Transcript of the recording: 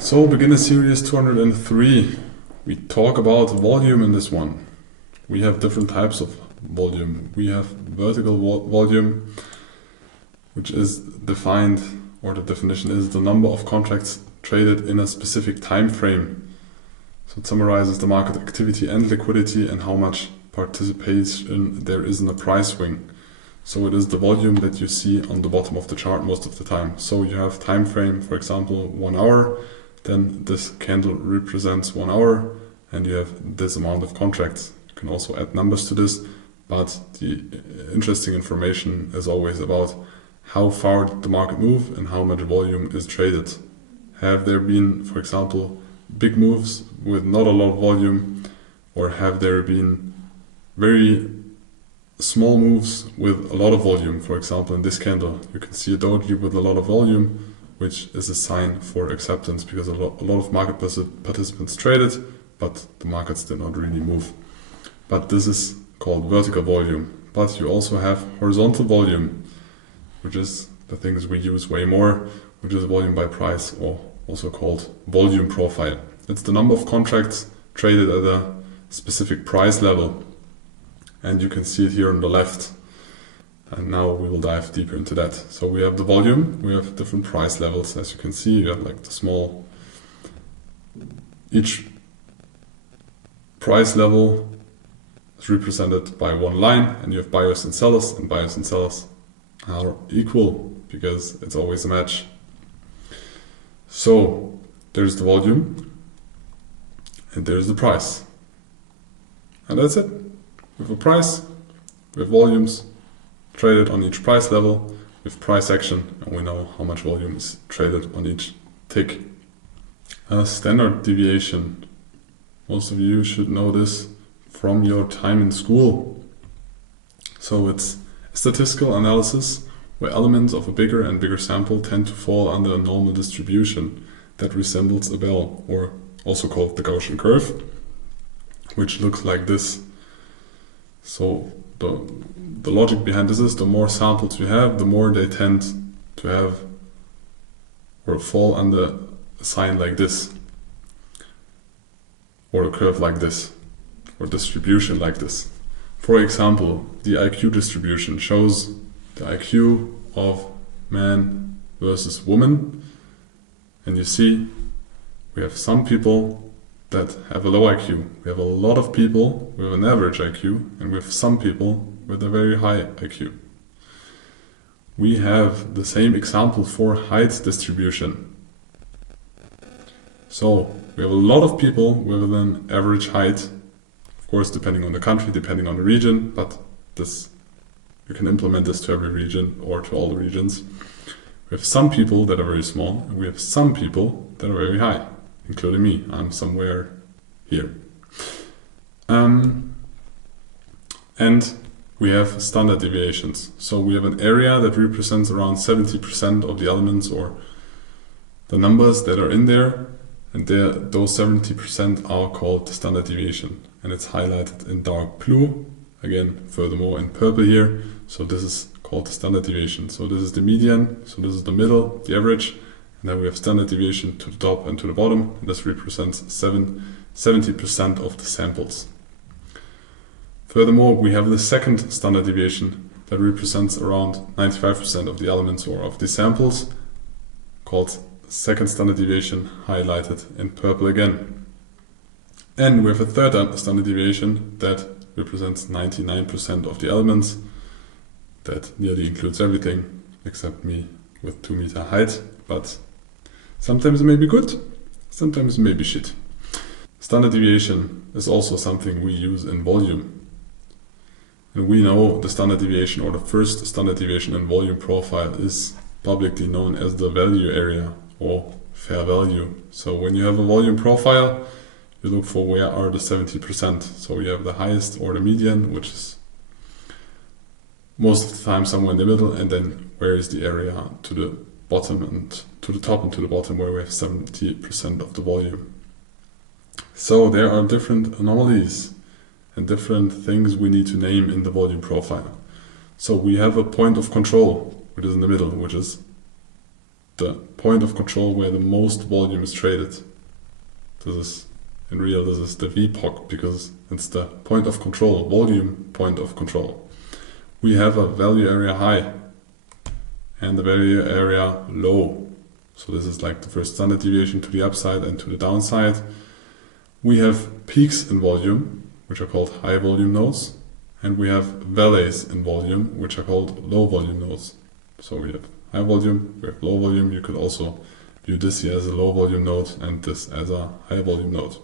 So, beginner series 203. We talk about volume in this one. We have different types of volume. We have vertical volume, which is defined, or the definition is the number of contracts traded in a specific time frame. So it summarizes the market activity and liquidity and how much participation there is in a price swing. So it is the volume that you see on the bottom of the chart most of the time. So you have time frame, for example, 1 hour, then this candle represents 1 hour and you have this amount of contracts. You can also add numbers to this, but the interesting information is always about how far did the market move and how much volume is traded. Have there been, for example, big moves with not a lot of volume, or have there been very small moves with a lot of volume? For example, in this candle, you can see a doji with a lot of volume, which is a sign for acceptance because a lot of market participants traded, but the markets did not really move. But this is called vertical volume. But you also have horizontal volume, which is the things we use way more, which is volume by price, or also called volume profile. It's the number of contracts traded at a specific price level. And you can see it here on the left. And now we will dive deeper into that. So we have the volume, we have different price levels. As you can see, you have like the small, each price level is represented by one line, and you have buyers and sellers are equal because it's always a match. So there's the volume and there's the price. And that's it. We have a price, we have volumes traded on each price level, with price action, and we know how much volume is traded on each tick. A standard deviation. Most of you should know this from your time in school. So it's a statistical analysis where elements of a bigger and bigger sample tend to fall under a normal distribution that resembles a bell, or also called the Gaussian curve, which looks like this. So the logic behind this is the more samples you have, the more they tend to have or fall under a sign like this, or a curve like this, or distribution like this. For example, the IQ distribution shows the IQ of man versus woman, and you see we have some people that have a low IQ. We have a lot of people with an average IQ, and we have some people with a very high IQ. We have the same example for height distribution. So we have a lot of people with an average height, of course depending on the country, depending on the region, but this you can implement this to every region or to all the regions. We have some people that are very small, and we have some people that are very high, including me. I'm somewhere here. And we have standard deviations. So we have an area that represents around 70% of the elements or the numbers that are in there, and those 70% are called the standard deviation, and it's highlighted in dark blue, again furthermore in purple here. So this is called the standard deviation. So this is the median, so this is the middle, the average, and then we have standard deviation to the top and to the bottom, and this represents 70% of the samples. Furthermore, we have the second standard deviation that represents around 95% of the elements or of the samples, called second standard deviation, highlighted in purple again. And we have a third standard deviation that represents 99% of the elements. That nearly includes everything except me with 2 meter height, but sometimes it may be good, sometimes it may be shit. Standard deviation is also something we use in volume. And we know the standard deviation, or the first standard deviation in volume profile, is publicly known as the value area or fair value. So when you have a volume profile, you look for where are the 70%. So you have the highest or the median, which is most of the time somewhere in the middle, and then where is the area to the bottom and to the top and to the bottom where we have 70% of the volume. So there are different anomalies and different things we need to name in the volume profile. So we have a point of control, which is in the middle, which is the point of control where the most volume is traded. This is, in real, this is the VPOC because it's the point of control, volume point of control. We have a value area high and the value area low. So this is like the first standard deviation to the upside and to the downside. We have peaks in volume, which are called high volume nodes, and we have valleys in volume, which are called low volume nodes. So we have high volume, we have low volume. You could also view this here as a low volume node and this as a high volume node.